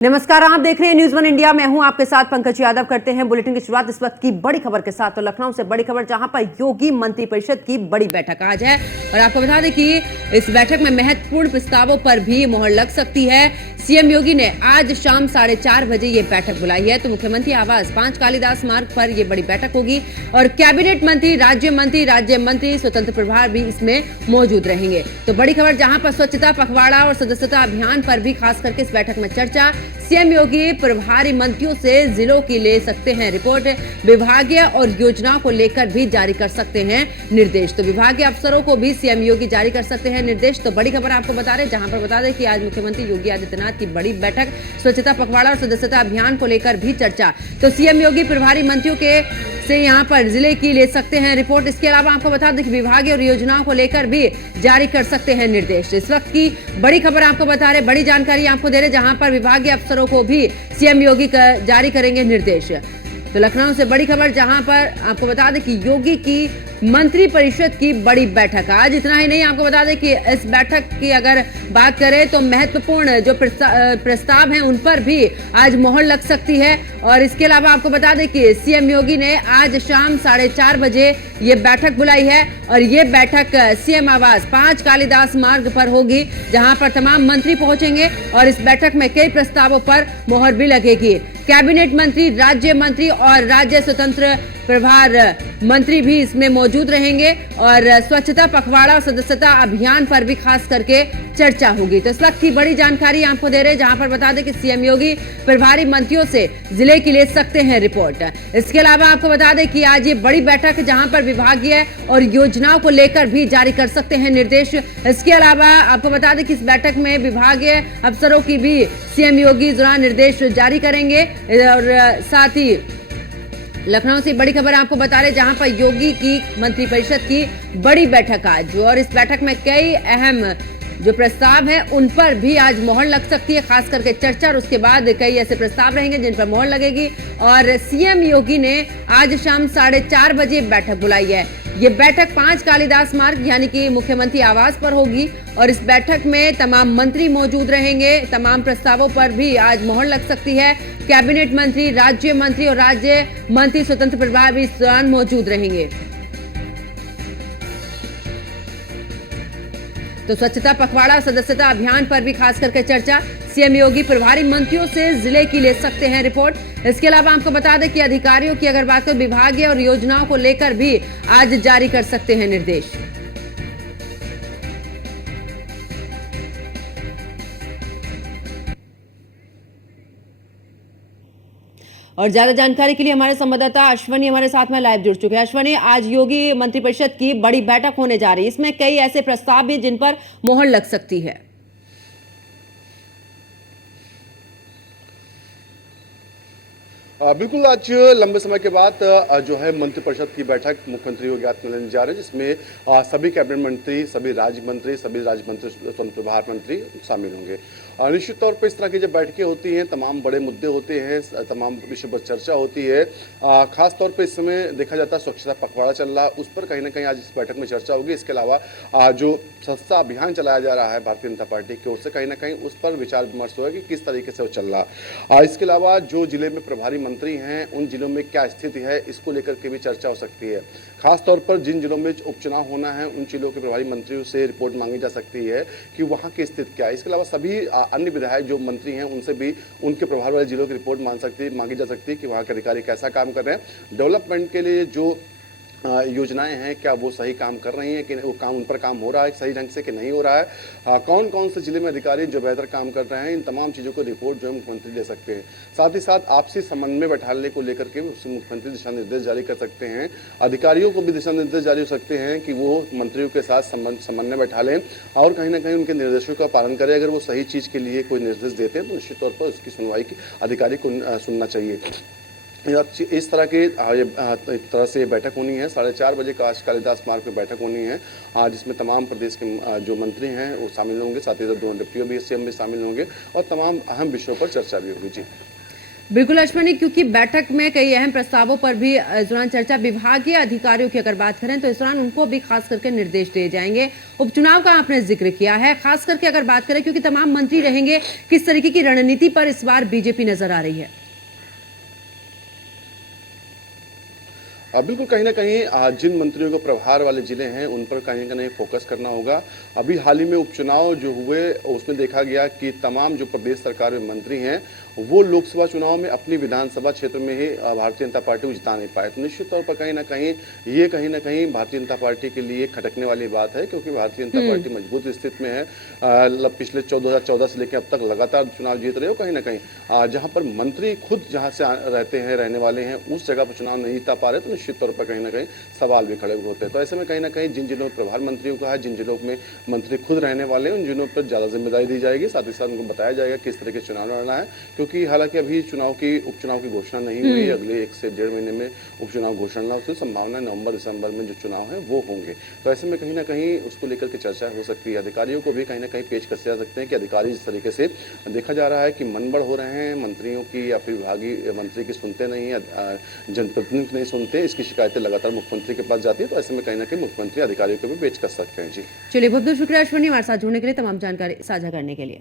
नमस्कार, आप देख रहे हैं न्यूज़ वन इंडिया। मैं हूं आपके साथ पंकज यादव। करते हैं बुलेटिन की शुरुआत इस वक्त की बड़ी खबर के साथ। तो लखनऊ से बड़ी खबर, जहां पर योगी मंत्रिपरिषद की बड़ी बैठक आज है और आपको बता दें कि इस बैठक में महत्वपूर्ण प्रस्तावों पर भी मुहर लग सकती है। सीएम योगी ने आज शाम 4:30 बजे ये बैठक बुलाई है। तो मुख्यमंत्री आवास 5 कालीदास मार्ग पर यह बड़ी बैठक होगी और कैबिनेट मंत्री, राज्य मंत्री, स्वतंत्र प्रभार भी इसमें मौजूद रहेंगे। तो बड़ी खबर, जहां पर स्वच्छता पखवाड़ा और सदस्यता अभियान पर भी खास करके इस बैठक में चर्चा। सीएम योगी प्रभारी मंत्रियों से जिलों की ले सकते हैं रिपोर्ट, विभागीय और योजनाओं को लेकर भी जारी कर सकते हैं निर्देश। तो विभागीय अफसरों को भी सीएम योगी जारी कर सकते हैं निर्देश। तो बड़ी खबर आपको बता रहे, जहां पर बता दें कि आज मुख्यमंत्री योगी आदित्यनाथ की बड़ी बैठक, स्वच्छता पखवाड़ा और सदस्यता अभियान को लेकर भी चर्चा। तो सीएम योगी प्रभारी मंत्रियों के से यहां पर जिले की ले सकते हैं रिपोर्ट। इसके अलावा आपको बता दें कि विभागीय और योजनाओं को लेकर भी जारी कर सकते हैं निर्देश। इस वक्त की बड़ी खबर आपको बता रहे, बड़ी जानकारी आपको दे रहे, जहां पर विभागीय अफसरों को भी सीएम योगी जारी करेंगे निर्देश। तो लखनऊ से बड़ी खबर, जहां पर आपको बता दें कि योगी की मंत्रिपरिषद की बड़ी बैठक आज। इतना ही नहीं, आपको बता दें कि इस बैठक की अगर बात करें तो महत्वपूर्ण जो प्रस्ताव हैं उन पर भी आज मोहर लग सकती है। और इसके अलावा आपको बता दें कि सीएम योगी ने आज शाम 4:30 बजे ये बैठक बुलाई है और ये बैठक सीएम आवास 5 कालीदास मार्ग पर होगी, जहां पर तमाम मंत्री पहुंचेंगे और इस बैठक में कई प्रस्तावों पर मोहर भी लगेगी। कैबिनेट मंत्री, राज्य मंत्री और राज्य स्वतंत्र प्रभार मंत्री भी इसमें मौजूद रहेंगे और स्वच्छता पखवाड़ा और सदस्यता अभियान पर भी खास करके चर्चा होगी। तो इस वक्त की बड़ी जानकारी आपको दे रहे हैं, जहां पर बता दें कि सीएम योगी प्रभारी मंत्रियों से जिले की ले सकते हैं रिपोर्ट। इसके अलावा आपको बता दें कि आज ये बड़ी बैठक, जहां पर विभागीय और योजनाओं को लेकर भी जारी कर सकते हैं निर्देश। इसके अलावा आपको बता दें कि इस बैठक में विभागीय अफसरों की भी सीएम योगी दौरान निर्देश जारी करेंगे। और साथ ही लखनऊ से बड़ी खबर आपको बता रहे, जहां पर योगी की मंत्रिपरिषद की बड़ी बैठक आज, और इस बैठक में कई अहम जो प्रस्ताव है उन पर भी आज मोहर लग सकती है, खास करके चर्चा। और उसके बाद कई ऐसे प्रस्ताव रहेंगे जिन पर मोहर लगेगी। और सीएम योगी ने आज शाम 4:30 बजे बैठक बुलाई है। ये बैठक 5 कालीदास मार्ग यानी कि मुख्यमंत्री आवास पर होगी और इस बैठक में तमाम मंत्री मौजूद रहेंगे। तमाम प्रस्तावों पर भी आज मोहर लग सकती है। कैबिनेट मंत्री, राज्य मंत्री और राज्य मंत्री, स्वतंत्र प्रभार भी इस दौरान मौजूद रहेंगे। तो स्वच्छता पखवाड़ा, सदस्यता अभियान पर भी खास करके चर्चा। सीएम योगी प्रभारी मंत्रियों से जिले की ले सकते हैं रिपोर्ट। इसके अलावा आपको बता दें कि अधिकारियों की अगर बात करें, विभागीय और योजनाओं को लेकर भी आज जारी कर सकते हैं निर्देश। और ज्यादा जानकारी के लिए हमारे संवाददाता अश्वनी हमारे साथ में लाइव जुड़ चुके हैं। अश्वनी, आज योगी मंत्रिपरिषद की बड़ी बैठक होने जा रही है, इसमें कई ऐसे प्रस्ताव भी जिन पर मोहर लग सकती है। बिल्कुल, आज लंबे समय के बाद जो है मंत्रिपरिषद की बैठक मुख्यमंत्री योगी आदित्यनाथ जा रहे हैं, जिसमें सभी कैबिनेट मंत्री, सभी राज्य मंत्री, स्वतंत्र प्रभार मंत्री शामिल होंगे। निश्चित तौर पर इस तरह की जब बैठकें होती हैं, तमाम बड़े मुद्दे होते हैं, तमाम विषय पर चर्चा होती है। खास तौर पर इस समय देखा जाता है स्वच्छता पखवाड़ा चल रहा है, उस पर कहीं ना कहीं आज इस बैठक में चर्चा होगी। इसके अलावा जो स्वच्छता अभियान चलाया जा रहा है भारतीय जनता पार्टी की ओर से, कहीं ना कहीं उस पर विचार विमर्श होगा कि किस तरीके से वो चल रहा है। इसके अलावा जो जिले में प्रभारी मंत्री हैं, उन जिलों में क्या स्थिति है, इसको लेकर के भी चर्चा हो सकती है। खास तौर पर जिन जिलों में उपचुनाव होना है, उन जिलों के प्रभारी मंत्रियों से रिपोर्ट मांगी जा सकती है कि वहाँ की स्थिति क्या है। इसके अलावा सभी अन्य विधायक जो मंत्री हैं, उनसे भी उनके प्रभार वाले जिलों की रिपोर्ट मांगी जा सकती है कि वहाँ के अधिकारी कैसा काम कर रहे हैं। डेवलपमेंट के लिए जो योजनाएं हैं, क्या वो सही काम कर रही हैं कि वो काम, उन पर काम हो रहा है सही ढंग से कि नहीं हो रहा है। कौन कौन से जिले में अधिकारी जो बेहतर काम कर रहे हैं, इन तमाम चीज़ों को रिपोर्ट जो है मुख्यमंत्री दे सकते हैं। साथ ही साथ आपसी समन्वय बैठाने को लेकर के मुख्यमंत्री दिशा निर्देश जारी कर सकते हैं। अधिकारियों को भी दिशा निर्देश जारी हो सकते हैं कि वो मंत्रियों के साथ समन्वय बैठा लें और कहीं ना कहीं उनके निर्देशों का पालन करें। अगर वो सही चीज़ के लिए कोई निर्देश देते हैं तो निश्चित तौर पर उसकी सुनवाई की अधिकारी को सुनना चाहिए। इस तरह की एक तरह से बैठक होनी है। 4:30 बजे कालीदास मार्ग पर बैठक होनी है, जिसमें तमाम प्रदेश के जो मंत्री हैं वो शामिल होंगे, साथ ही साथ 2 डिप्टी भी सीएम भी शामिल होंगे और तमाम अहम विषयों पर चर्चा भी होगी। जी बिल्कुल अश्वनी, क्योंकि बैठक में कई अहम प्रस्तावों पर भी इस दौरान चर्चा, विभागीय अधिकारियों की अगर बात करें तो इस दौरान उनको भी खास करके निर्देश दिए जाएंगे। उपचुनाव का आपने जिक्र किया है, खास करके अगर बात करें क्योंकि तमाम मंत्री रहेंगे, किस तरीके की रणनीति पर इस बार बीजेपी नजर आ रही है? बिल्कुल कहीं न कहीं जिन मंत्रियों को प्रभार वाले ज़िले हैं, उन पर कहीं न कहीं फ़ोकस करना होगा। अभी हाल ही में उपचुनाव जो हुए, उसमें देखा गया कि तमाम जो प्रदेश सरकार में मंत्री हैं, वो लोकसभा चुनाव में अपनी विधानसभा क्षेत्र में ही भारतीय जनता पार्टी को जिता नहीं पाए। तो निश्चित तौर पर कहीं न कहीं ये कहीं न कहीं भारतीय जनता पार्टी के लिए खटकने वाली बात है, क्योंकि भारतीय जनता पार्टी मजबूत स्थिति में है। पिछले 2014 से लेकर अब तक लगातार चुनाव जीत रहे हो। कहीं न कहीं जहाँ पर मंत्री खुद जहाँ से रहते हैं, रहने वाले हैं, उस जगह पर चुनाव नहीं जीता पा रहे, तो निश्चित तौर पर कहीं न कहीं सवाल भी खड़े होते हैं। तो ऐसे में कहीं न कहीं जिन जिलों में प्रभार मंत्रियों का है, जिन जिलों में मंत्री खुद रहने वाले हैं, उन जिलों पर ज़्यादा जिम्मेदारी दी जाएगी। साथ ही साथ उनको बताया जाएगा किस तरह के चुनाव लड़ना है, क्योंकि हालांकि अभी उपचुनाव की घोषणा नहीं हुई है। अगले 1 से 1.5 महीने में उपचुनाव घोषणा, उसकी संभावना नवंबर-दिसंबर में जो चुनाव है वो होंगे। तो ऐसे में कहीं न कहीं उसको लेकर के चर्चा हो सकती है। अधिकारियों को भी कहीं न कहीं पेश कर जा सकते हैं कि अधिकारी जिस तरीके से देखा जा रहा है कि मनबढ़ हो रहे हैं मंत्रियों की, या फिर विभागीय मंत्री की सुनते नहीं है, जनप्रतिनिधि नहीं सुनते, इसकी शिकायतें लगातार मुख्यमंत्री के पास जाती है। तो ऐसे में कहीं न कहीं मुख्यमंत्री अधिकारियों को भी पेश कर सकते हैं। जी चलिए, बहुत बहुत शुक्रिया अश्वनी, हमारे साथ जुड़ने के लिए, तमाम जानकारी साझा करने के लिए।